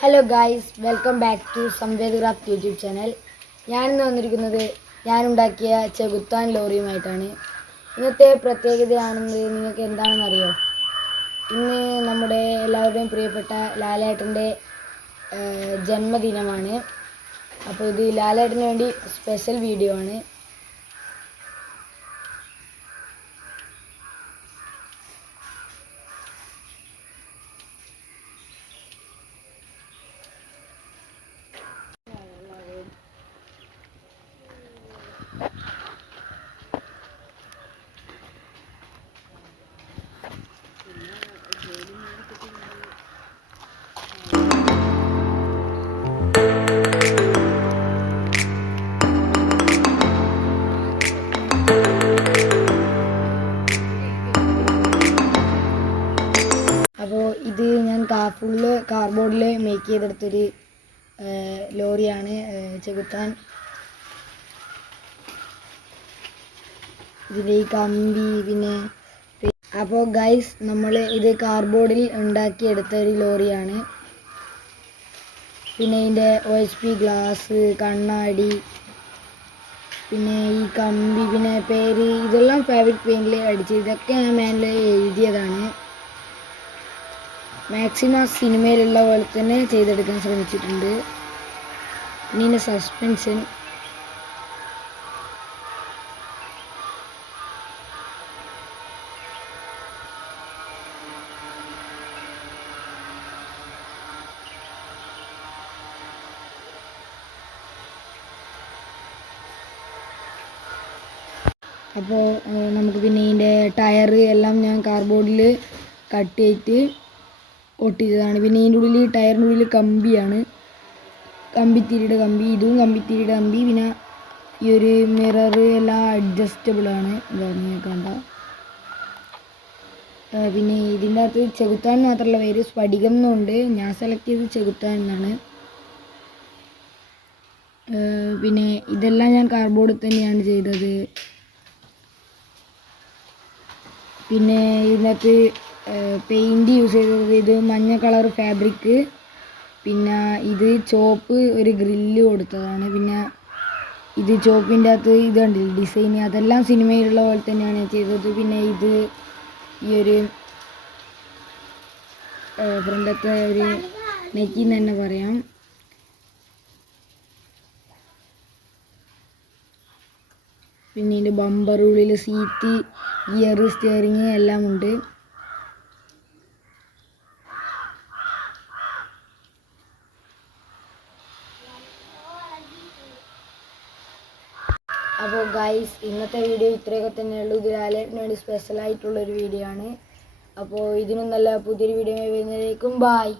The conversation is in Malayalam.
Hello guys welcome back to Samved craft YouTube channel ഞാനിന്ന് വന്നിരിക്കുന്നത് ഞാനുണ്ടാക്കിയ ചെകുത്താൻ ലോറിയുമായിട്ടാണ്. ഇന്നത്തെ പ്രത്യേകതയാണെന്ന് നിങ്ങൾക്ക് എന്താണെന്ന് അറിയോ ഇന്ന് നമ്മുടെ എല്ലാവരുടെയും പ്രിയപ്പെട്ട ലാലേട്ടന്റെ ജന്മദിനമാണ്. അപ്പോൾ ഇത് ലാലേട്ടന് വേണ്ടി സ്പെഷ്യൽ വീഡിയോ ആണ്. അപ്പോൾ ഇത് ഞാൻ കാ ഫുള്ള് കാർബോർഡിൽ മേക്ക് ചെയ്തെടുത്തൊരു ലോറിയാണ് ചെകുത്താൻ. ഇതിൽ കമ്പി പിന്നെ അപ്പോൾ ഗൈസ് നമ്മൾ ഇത് കാർബോർഡിൽ ഉണ്ടാക്കിയെടുത്ത ഒരു ലോറിയാണ്. പിന്നെ ഇതിന്റെ ഒ എച്ച് പി ഗ്ലാസ് കണ്ണാടി പിന്നെ ഈ കമ്പി പിന്നെ പേര് ഇതെല്ലാം ഫാബ്രിക് പെയിന്റിൽ അടിച്ച് ഇതൊക്കെ ഞാൻ മേനിൽ എഴുതിയതാണ്. മാക്സിമം സിനിമയിലുള്ള പോലെ തന്നെ ചെയ്തെടുക്കാൻ ശ്രമിച്ചിട്ടുണ്ട്. പിന്നെ സസ്പെൻഷൻ അപ്പോൾ നമുക്ക് പിന്നെ ഇതിന്റെ ടയർ എല്ലാം ഞാൻ കാർബോർഡിൽ കട്ട് ചെയ്തിട്ട് ഒട്ടിച്ചതാണ്. പിന്നെ ഇതിന്റെ ഉള്ളിൽ ടയറിന്റെ ഉള്ളിൽ കമ്പിയാണ്. കമ്പിത്തിരിയുടെ കമ്പി ഇതും കമ്പിത്തിരിയുടെ കമ്പി. പിന്നെ ഈ ഒരു മിറർ എല്ലാം അഡ്ജസ്റ്റബിൾ ആണ്. ഇതാണ് ഞാൻ കണ്ട. പിന്നെ ഇതിന്റെ അകത്ത് ചെകുത്താൻ മാത്രമല്ല പേര് സ്ഫടികം എന്നുണ്ട്. ഞാൻ സെലക്ട് ചെയ്ത് ചെകുത്താൻ എന്നാണ്. പിന്നെ ഇതെല്ലാം ഞാൻ കാർബോർഡ് തന്നെയാണ് ചെയ്തത്. പിന്നെ ഇതിനകത്ത് പെയിന്റ് യൂസ് ചെയ്തത് ഇത് മഞ്ഞ കളർ ഫാബ്രിക്ക് പിന്നെ ഇത് ചോപ്പ് ഒരു ഗ്രില്ല് കൊടുത്തതാണ്. പിന്നെ ഇത് ചോപ്പിന്റെ അകത്ത് ഇത് കണ്ടില്ല ഡിസൈൻ അതെല്ലാം സിനിമയിലുള്ള പോലെ തന്നെയാണ് ചെയ്തത്. പിന്നെ ഇത് ഈ ഒരു ഫ്രണ്ടത്തെ ഒരു നെറ്റിന്ന് തന്നെ പറയാം. പിന്നെ ഇതിന്റെ ബമ്പർ ഉള്ളിൽ സീറ്റ് ഗിയർ സ്റ്റിയറിങ് എല്ലാം ഉണ്ട്. അപ്പോൾ ഗൈസ് ഇന്നത്തെ വീഡിയോ ഇത്രയൊക്കെ തന്നെയുള്ളൂ. ഇത് ലാലേട്ടിന് വേണ്ടി സ്പെഷ്യലായിട്ടുള്ളൊരു വീഡിയോ ആണ്. അപ്പോൾ ഇതിനും നല്ല പുതിയൊരു വീഡിയോ വരുന്നതിലേക്കും ബായ്